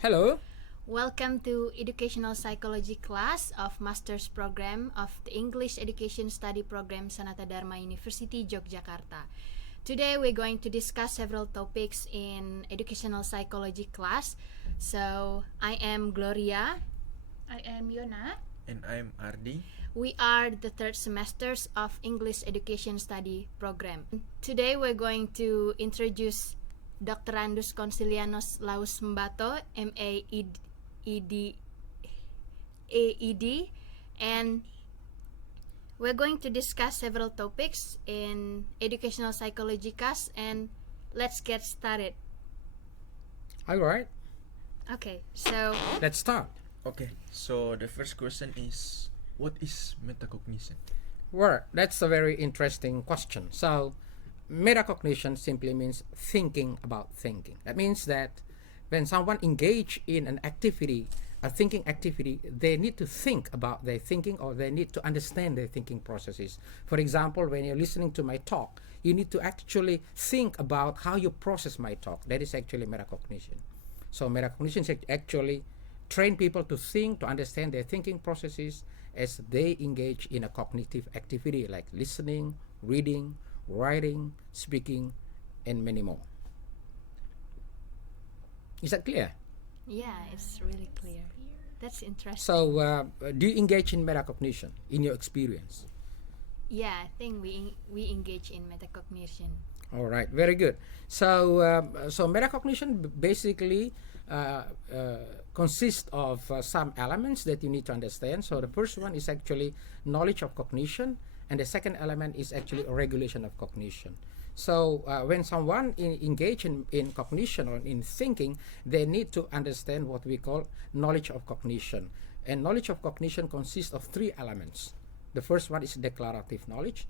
Hello. Welcome to Educational Psychology class of Master's Program of the English Education Study Program Sanata Dharma University, Yogyakarta. Today we're going to discuss several topics in Educational Psychology class. So, I am Gloria. I am Yona. And I'm Ardi. We are the third semesters of English Education Study Program. Today we're going to introduce Dr. Andus Consilianos Laus Mbato, AED, and we're going to discuss several topics in educational psychology class, and let's get started. All right. Okay, so Let's start. Okay, so the first question is, what is metacognition? Well, that's a very interesting question. So, metacognition simply means thinking about thinking. That means that when someone engage in an activity, a thinking activity, they need to think about their thinking, or they need to understand their thinking processes. For example, when you're listening to my talk, you need to actually think about how you process my talk. That is actually metacognition. So metacognition is actually train people to think, to understand their thinking processes as they engage in a cognitive activity like listening, reading, writing, speaking, and many more. Is that clear? yeah, it's really clear. That's interesting. So, do you engage in metacognition in your experience? Yeah, I think we engage in metacognition. All right, very good. So metacognition basically consists of some elements that you need to understand. So the first one is actually knowledge of cognition, and the second element is actually regulation of cognition. So when someone engage in cognition or in thinking, they need to understand what we call knowledge of cognition. And knowledge of cognition consists of three elements. The first one is declarative knowledge.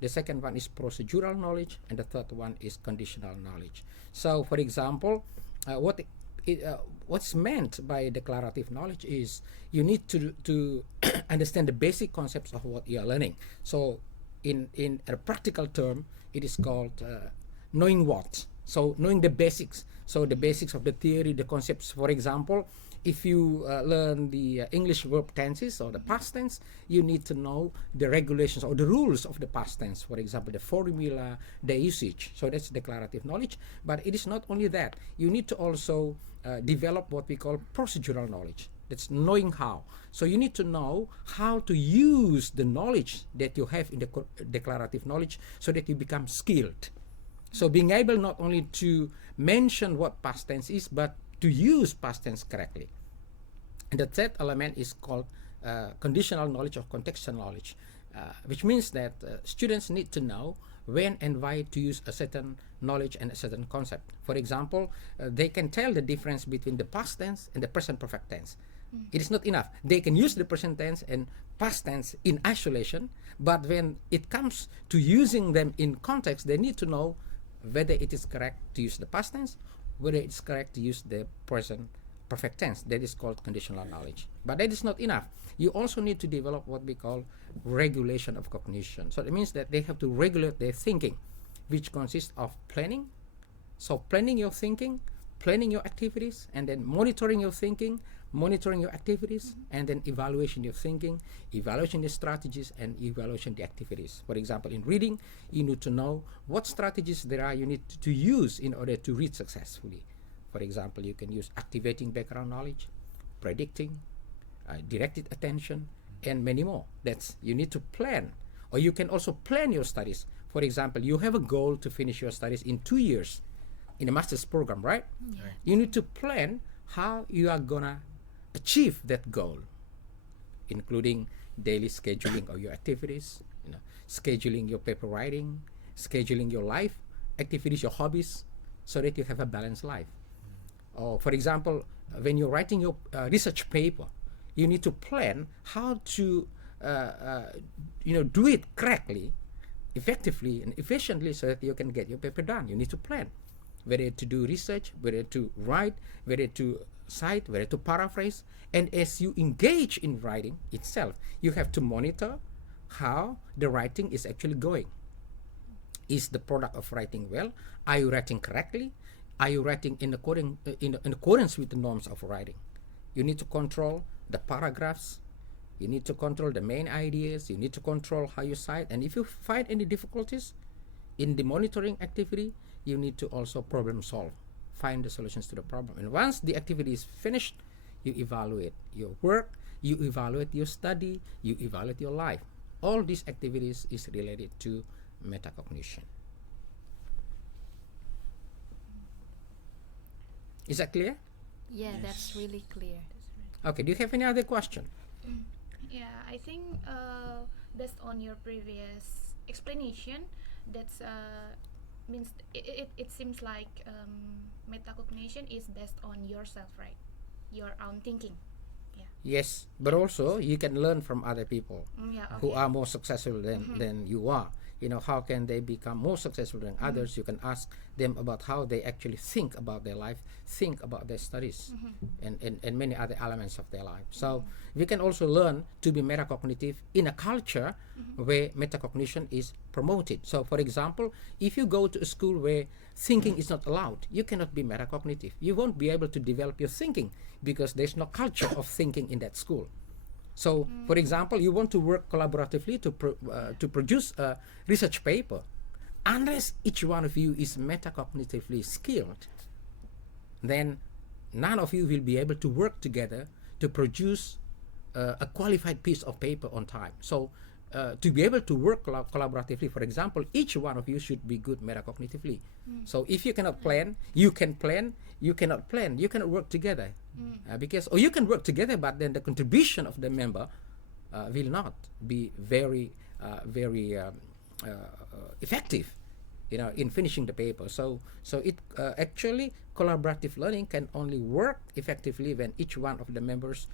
The second one is procedural knowledge, and the third one is conditional knowledge. So, for example, what's meant by declarative knowledge is you need to understand the basic concepts of what you are learning. So, in a practical term, it is called knowing what. So, knowing the basics. So, the basics of the theory, the concepts. For example, if you learn the English verb tenses or the past tense, you need to know the regulations or the rules of the past tense. For example, the formula, the usage. So that's declarative knowledge. But it is not only that. You need to also develop what we call procedural knowledge. That's knowing how. So you need to know how to use the knowledge that you have in the declarative knowledge so that you become skilled. So being able not only to mention what past tense is, but to use past tense correctly. And the third element is called conditional knowledge or contextual knowledge, which means that students need to know when and why to use a certain knowledge and a certain concept. For example, they can tell the difference between the past tense and the present perfect tense. It is not enough. They can use the present tense and past tense in isolation, but when it comes to using them in context, they need to know whether it is correct to use the past tense, whether it's correct to use the present perfect tense. That is called conditional knowledge. But that is not enough. You also need to develop what we call regulation of cognition. So it means that they have to regulate their thinking, which consists of planning. So planning your thinking, planning your activities, and then monitoring your thinking, monitoring your activities, and then evaluation your thinking, evaluation the strategies, and evaluation the activities. For example, in reading, you need to know what strategies there are you need to use in order to read successfully. For example, you can use activating background knowledge, predicting, directed attention, and many more. That's you need to plan. Or you can also plan your studies. For example, you have a goal to finish your studies in 2 years in a master's program, right? Yeah. You need to plan how you are gonna achieve that goal, including daily scheduling of your activities, scheduling your paper writing, scheduling your life activities, your hobbies, so that you have a balanced life. Or, for example, when you're writing your research paper, you need to plan how to, do it correctly, effectively, and efficiently, so that you can get your paper done. You need to plan whether to do research, whether to write, whether to cite, whether to paraphrase. And as you engage in writing itself, you have to monitor how the writing is actually going. Is the product of writing well? Are you writing correctly? Are you writing in accordance with the norms of writing? You need to control the paragraphs. You need to control the main ideas. You need to control how you cite. And if you find any difficulties in the monitoring activity, you need to also problem solve, find the solutions to the problem. And once the activity is finished, you evaluate your work, you evaluate your study, you evaluate your life. All these activities is related to metacognition. Is that clear? Yeah, that's really clear. Okay, do you have any other question? Yeah, I think based on your previous explanation, that's means it seems like metacognition is based on yourself, right? Your own thinking. Yeah. Yes, but also you can learn from other people Yeah. who Okay. are more successful than you are. You know, how can they become more successful than others? You can ask them about how they actually think about their life, think about their studies, and many other elements of their life. So we can also learn to be metacognitive in a culture where metacognition is promoted. So for example, if you go to a school where thinking is not allowed, you cannot be metacognitive. You won't be able to develop your thinking because there's no culture of thinking in that school. So, for example, you want to work collaboratively to produce a research paper. Unless each one of you is metacognitively skilled, then none of you will be able to work together to produce a qualified piece of paper on time. So, to be able to work collaboratively, for example, each one of you should be good metacognitively. So, if you cannot plan, you can plan. You cannot plan. You cannot work together because, or you can work together, but then the contribution of the member will not be very effective, you know, in finishing the paper. So it actually collaborative learning can only work effectively when each one of the members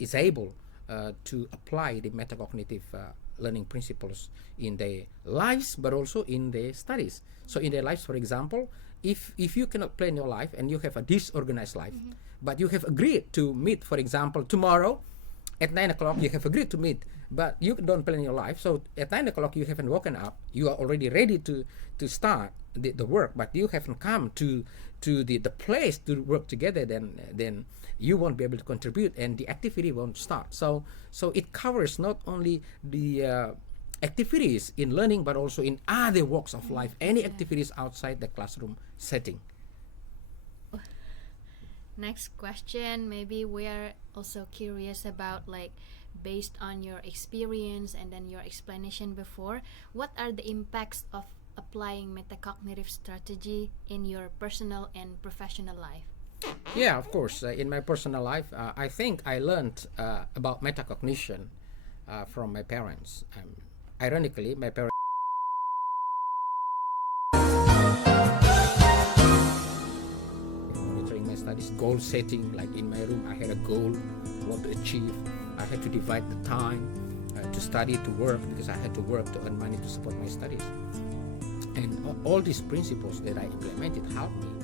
is able to apply the metacognitive learning principles in their lives, but also in their studies. So in their lives, for example, if you cannot plan your life and you have a disorganized life, but you have agreed to meet, for example, tomorrow at 9 o'clock, you have agreed to meet, but you don't plan your life. So at 9 o'clock, you haven't woken up. You are already ready to start the work, but you haven't come to the place to work together. Then you won't be able to contribute, and the activity won't start. So it covers not only the activities in learning, but also in other walks of life, any activities outside the classroom setting. Next question, maybe we are also curious about, like, based on your experience and then your explanation before, what are the impacts of applying metacognitive strategy in your personal and professional life? Yeah, of course. In my personal life, I think I learned about metacognition from my parents. Ironically, my parents monitoring my studies, goal setting. Like in my room, I had a goal I want to achieve. I had to divide the time to study, to work, because I had to work to earn money to support my studies. And all these principles that I implemented helped me